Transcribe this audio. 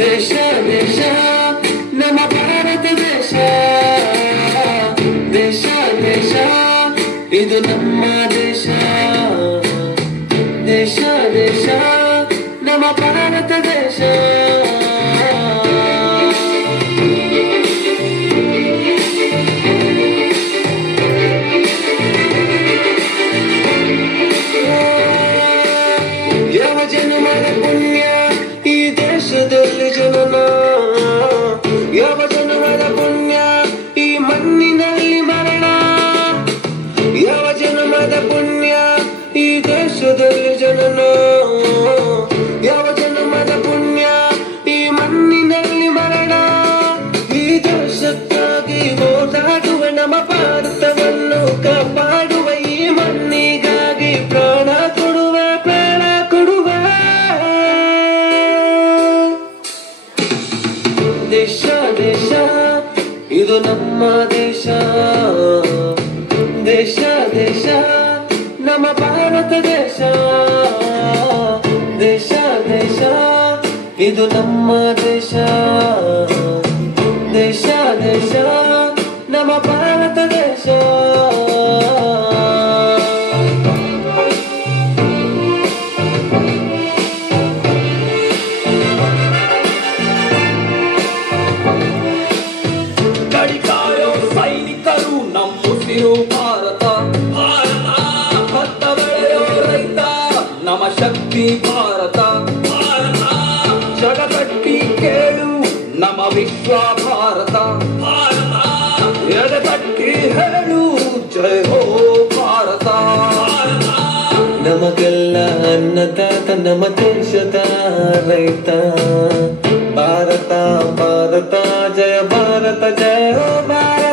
ದೇಶ ದೇಶ ನಮ್ಮ ಭಾರತ ದೇಶ, ದೇಶ ದೇಶ ಇದು ನಮ್ಮ ದೇಶ, ದೇಶ ದೇಶ ನಮ್ಮ ಭಾರತ ದೇಶ. ಯಾವ ಜನ್ಮದ ಪುಣ್ಯ ಈ ದೇಶದಲ್ಲಿ ಜನನ, ಯಾವ ಜನ್ಮದ ಪುಣ್ಯ ಈ ಮಣ್ಣಿನಲ್ಲಿ ಮರಣ, ಯಾವ ಜನ್ಮದ ಪುಣ್ಯ ಈ ದೇಶದಲ್ಲಿ ಜನನ, ಯಾವ ಜನ್ಮದ ಪುಣ್ಯ ಈ ಮಣ್ಣಿನಲ್ಲಿ ಮರಣ. ಈ ದೇಶಕ್ಕಾಗಿ ಹೋರಾಡುವ ನಮ್ಮ ಭಾರತವನ್ನು ಕಾಪಾಡುವ, ಈ ಮಣ್ಣಿಗಾಗಿ ಪ್ರಾಣ ಕೊಡುವ, ಪ್ರಾಣ ಕೊಡುವ. ದೇಶ ದೇಶ ಇದು ನಮ್ಮ ದೇಶ, ದೇಶ ದೇಶ ನಮ್ಮ ಭಾರತ ದೇಶ, ದೇಶ ದೇಶ ಇದು ನಮ್ಮ ದೇಶ, ದೇಶ ದೇಶ ನಮ್ಮ ಭಾರತ ದೇಶ. ಗಡಿಕಾರೋ ಸೈನಿಕರು ನಮ್ಮುಸಿರು ಭಾರತ, ಭಾರತ ಭತ್ತ ಬೆಳೆಯೋ ರೈತ ನಮ್ಮ ಶಕ್ತಿ ಭಾರತ, ಭಾರತ ಜಗತ್ತಟ್ಟಿ ಕೇಳು ನಮ್ಮ ವಿಶ್ವ ಭಾರತ, ಭಾರತ ಎಡತಟ್ಟಿ ಹೇಳು ಜಯ ಹೋ ಭಾರತ, ಭಾರತ ನಮಗೆಲ್ಲ ಅನ್ನದಾತ ನಮ್ಮ ದೇಶದ ರೈತ. ಭಾರತ ಭಾರತ ಜಯ ಭಾರತ ಜಯ ಹೋ ಭಾರತ.